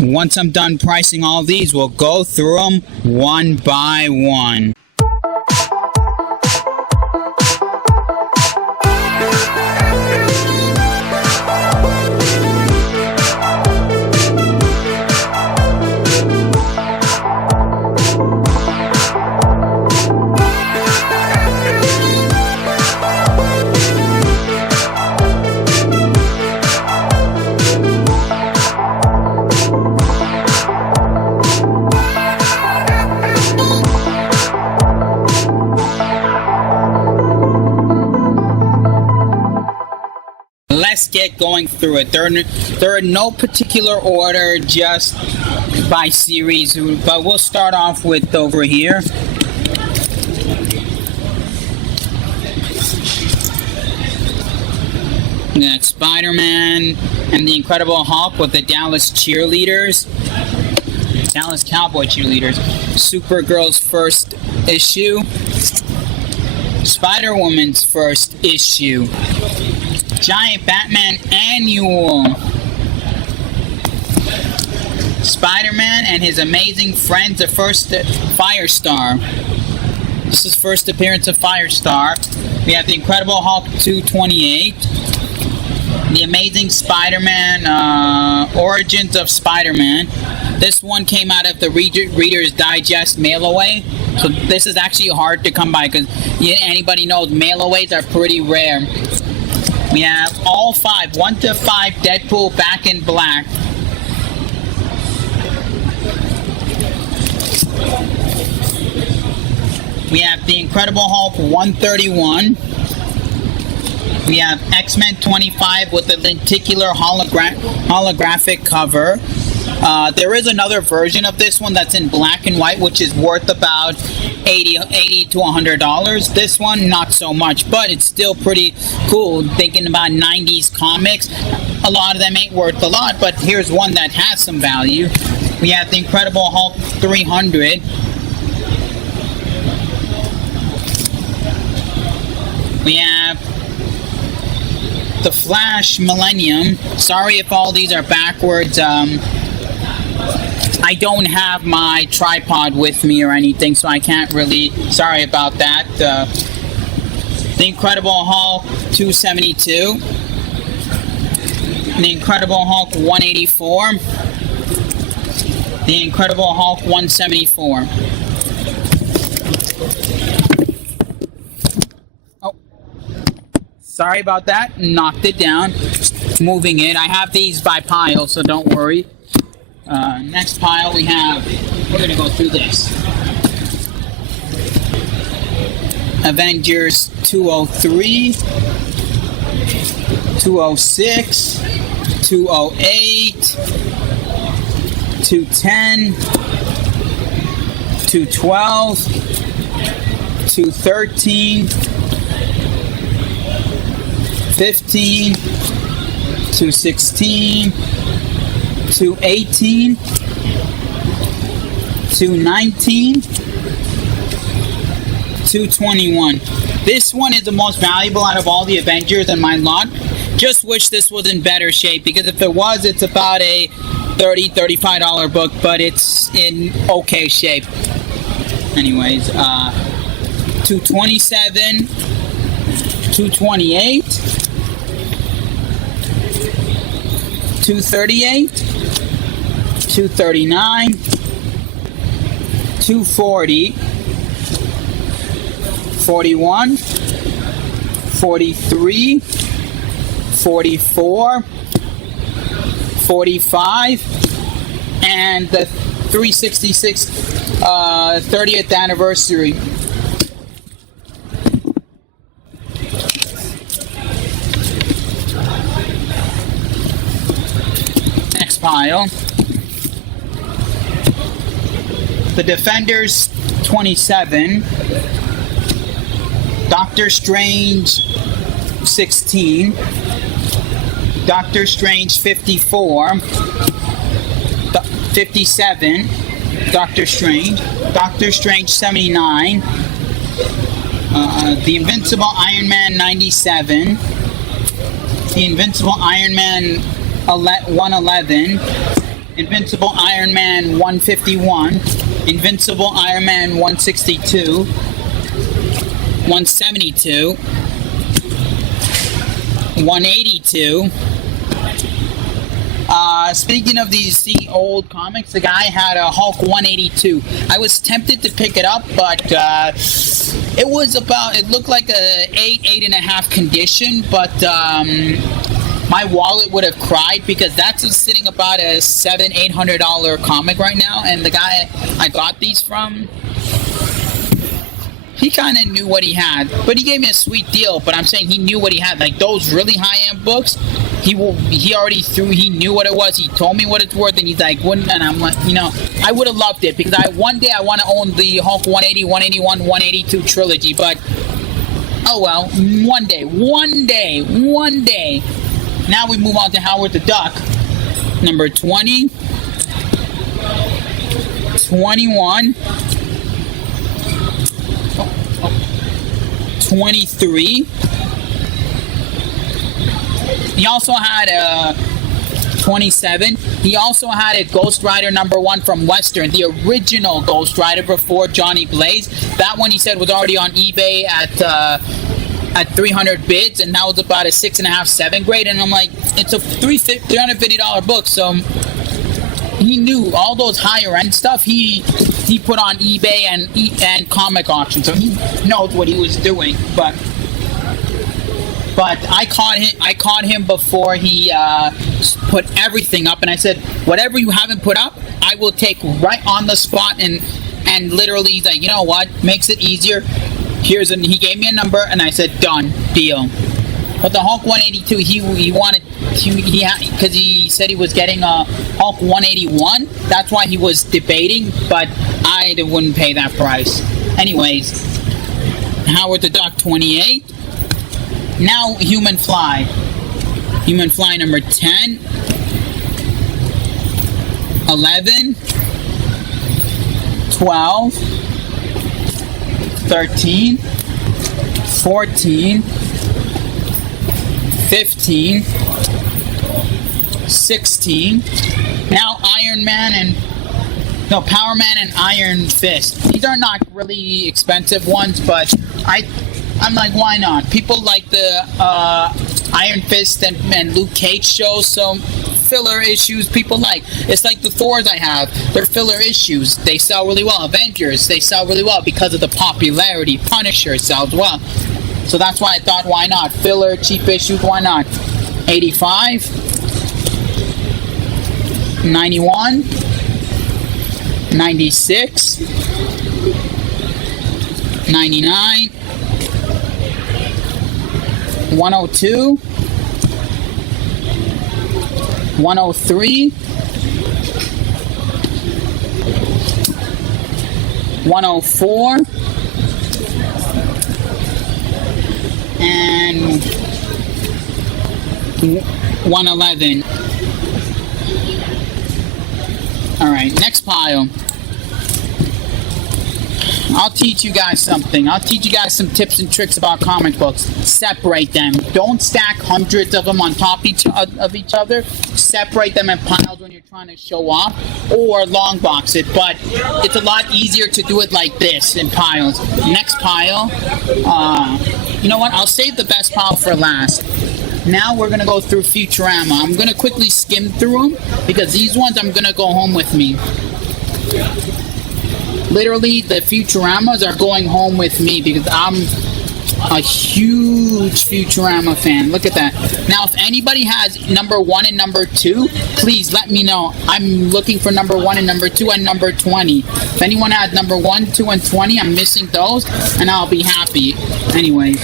Once I'm done pricing all these, we'll go through them one by one. Let's get going through it. They're in no particular order, just by series, but we'll start off with over here. That's Spider-Man and the Incredible Hulk with the Dallas cheerleaders. Dallas Cowboy cheerleaders. Supergirl's first issue. Spider-Woman's first issue. Giant Batman Annual. Spider-Man and his amazing friends, the first Firestar. This is first appearance of Firestar. We have the Incredible Hulk 228. The Amazing Spider-Man, Origins of Spider-Man. This one came out of the Reader's Digest mail-away. So this is actually hard to come by because anybody knows mail-aways are pretty rare. We have all 5, 1 to 5 Deadpool Back in Black. We have the Incredible Hulk 131. We have X-Men 25 with the lenticular holographic cover. There is another version of this one that's in black and white, which is worth about $80 to $100. This one, not so much, but it's still pretty cool. Thinking about 90s comics, a lot of them ain't worth a lot, but here's one that has some value. We have the Incredible Hulk 300. We have the Flash Millennium. Sorry if all these are backwards. I don't have my tripod with me or anything, so I can't really. Sorry about that. The Incredible Hulk 272. The Incredible Hulk 184. The Incredible Hulk 174. Oh, sorry about that. Knocked it down. Moving it. I have these by pile, so don't worry. Next pile we have, we're going to go through this. Avengers 203, 206, 208, 210, 212, 213, 15, 216, 218, 219, 221. This one is the most valuable out of all the Avengers in my lot. Just wish this was in better shape, because if it was, it's about a $35 book, but it's in okay shape. Anyways, 227, 228, 238, 239, 240, 41, 43, 44, 45, and the 366 30th anniversary. Next pile. The Defenders 27. Doctor Strange 16. Doctor Strange 54. 57. Doctor Strange. Doctor Strange 79. The Invincible Iron Man 97. The Invincible Iron Man 111. Invincible Iron Man 151, Invincible Iron Man 162, 172, 182. Speaking of these old comics, the guy had a Hulk 182. I was tempted to pick it up, but it looked like a 8.5 condition, but my wallet would have cried because that's sitting about a $700-800 comic right now, and the guy I got these from, he kind of knew what he had, but he gave me a sweet deal. But I'm saying he knew what he had. Like those really high-end books, he knew what it was. He told me what it's worth, and he's like, wouldn't, and I'm like, I would have loved it because one day I want to own the Hulk 180, 181, 182 trilogy, but oh well, one day. Now we move on to Howard the Duck, number 20, 21, 23. He also had a 27. He also had a Ghost Rider number 1 from Western, the original Ghost Rider before Johnny Blaze. That one he said was already on eBay at 300 bids, and that was about a 6.5, 7 grade. And I'm like, it's a $350 book, so he knew all those higher end stuff. He put on eBay and comic auction, so he knows what he was doing. But I caught him before he put everything up, and I said, whatever you haven't put up, I will take right on the spot. And literally, he's like, you know what, makes it easier. He gave me a number, and I said, done, deal. But the Hulk 182, he wanted, because he said he was getting a Hulk 181. That's why he was debating, but I wouldn't pay that price. Anyways, Howard the Duck 28. Now Human Fly. Human Fly number 10, 11, 12, 13, 14, 15, 16. Now Power Man and Iron Fist. These are not really expensive ones, but I'm like, why not? People like the Iron Fist and Luke Cage shows, so filler issues people like. It's like the Thors I have. They're filler issues. They sell really well. Avengers, they sell really well because of the popularity. Punisher sells well. So that's why I thought, why not? Filler, cheap issues, why not? 85, 91, 96, 99, 102, 103, 104, and 111. Alright, next pile. I'll teach you guys something. I'll teach you guys some tips and tricks about comic books. Separate them. Don't stack hundreds of them on top of each other. Separate them in piles when you're trying to show off, or long box it. But it's a lot easier to do it like this in piles. Next pile. You know what? I'll save the best pile for last. Now we're going to go through Futurama. I'm going to quickly skim through them because these ones I'm going to go home with me. Literally, the Futuramas are going home with me because I'm a huge Futurama fan. Look at that. Now, if anybody has number 1 and number 2, please let me know. I'm looking for number 1 and number 2 and number 20. If anyone has number 1, 2, and 20, I'm missing those, and I'll be happy. Anyway.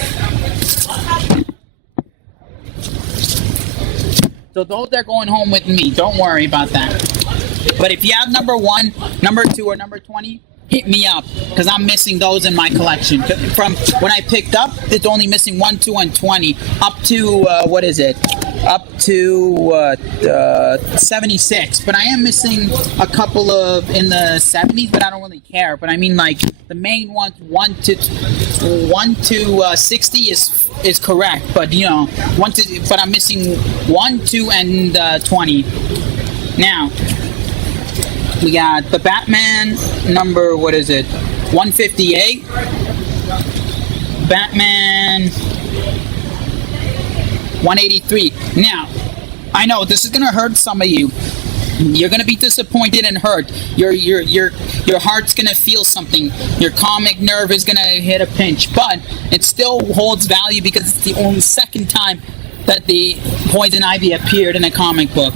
So those are going home with me. Don't worry about that. But if you have number 1, number 2, or number 20, hit me up, because I'm missing those in my collection. From when I picked up, it's only missing 1, 2, and 20, up to, what is it? Up to 76. But I am missing a couple of in the 70s, but I don't really care. But I mean, like, the main ones, 1 to 60 is correct. But, you know, but I'm missing 1, 2, and 20. Now, We got the Batman number, what is it? 158. Batman 183. Now, I know this is gonna hurt some of you. You're gonna be disappointed and hurt. Your heart's gonna feel something. Your comic nerve is gonna hit a pinch, but it still holds value because it's the only second time that the Poison Ivy appeared in a comic book.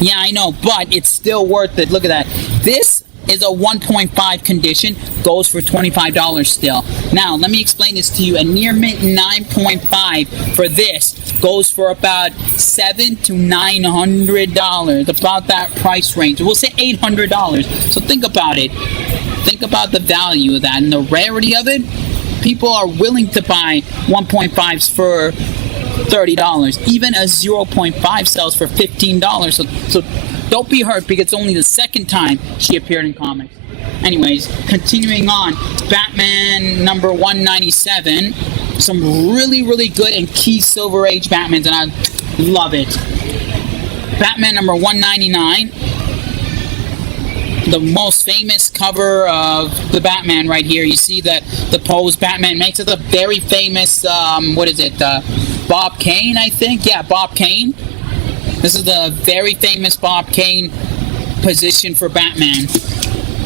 Yeah, I know, but it's still worth it. Look at that. This is a 1.5 condition, goes for $25 still. Now, let me explain this to you. A near mint 9.5 for this goes for about $700 to $900, about that price range. We'll say $800. So think about it. Think about the value of that and the rarity of it. People are willing to buy 1.5s for $30. Even a 0.5 sells for $15. So don't be hurt because it's only the second time she appeared in comics. Anyways, continuing on, Batman number 197. Some really, really good and key Silver Age Batmans, and I love it. Batman number 199. The most famous cover of the Batman right here. You see that the pose Batman makes. It's a very famous, Bob Kane, I think? Yeah, Bob Kane. This is the very famous Bob Kane position for Batman.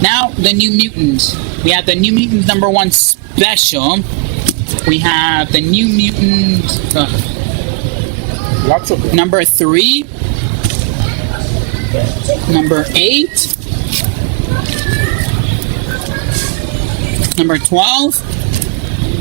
Now, the New Mutants. We have the New Mutants number 1 special. We have the New Mutants Lots of number 3. Number 8. Number 12.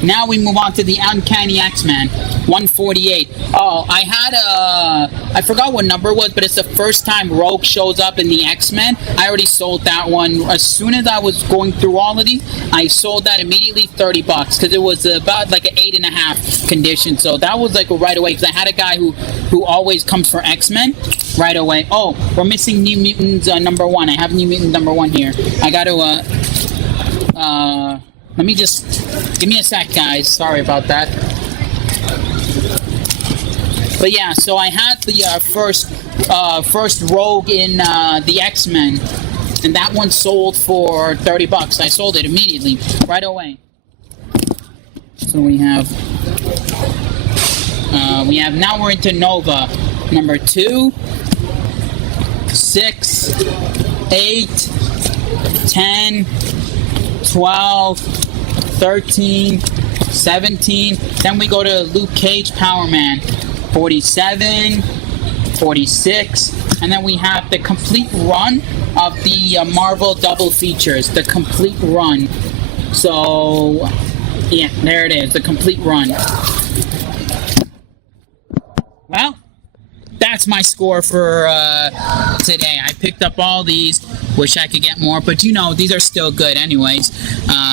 Now we move on to the Uncanny X-Men, 148. Oh, I forgot what number it was, but it's the first time Rogue shows up in the X-Men. I already sold that one. As soon as I was going through all of these, I sold that immediately, $30, because it was about like an 8.5 condition. So that was like right away, because I had a guy who always comes for X-Men right away. Oh, we're missing New Mutants number 1. I have New Mutants number 1 here. I got to, let me just, give me a sec, guys. Sorry about that. But yeah, so I had the first Rogue in the X-Men, and that one sold for $30. I sold it immediately, right away. So we have now we're into Nova, number 2, 6, 8, 10, 12, 13, 17. Then we go to Luke Cage, Power Man, 47, 46, and then we have the complete run of the Marvel double features, the complete run. So, yeah, there it is, the complete run. Well, that's my score for today. I picked up all these. Wish I could get more, but you know, these are still good anyways.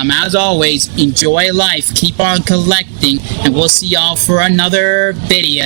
As always, enjoy life, keep on collecting, and we'll see y'all for another video.